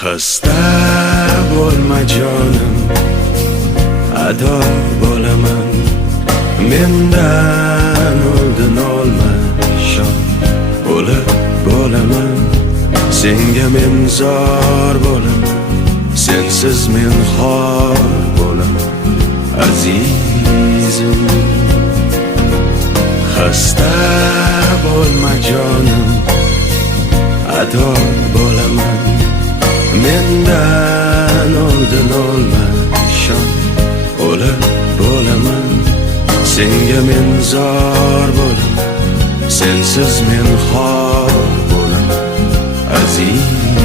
Xasta bo'lma jonim, ado bo'laman. Mendan oldin olma shon, o'lib bo'laman. Senga men zor bo'laman, sensiz men xor bo'laman azizim. Xasta bo'lma jonim, ado bo'laman. Mendan oldin olma shon, o'lib bo'laman. Senga men zor bo'laman, sensiz men xor bo'laman aziz.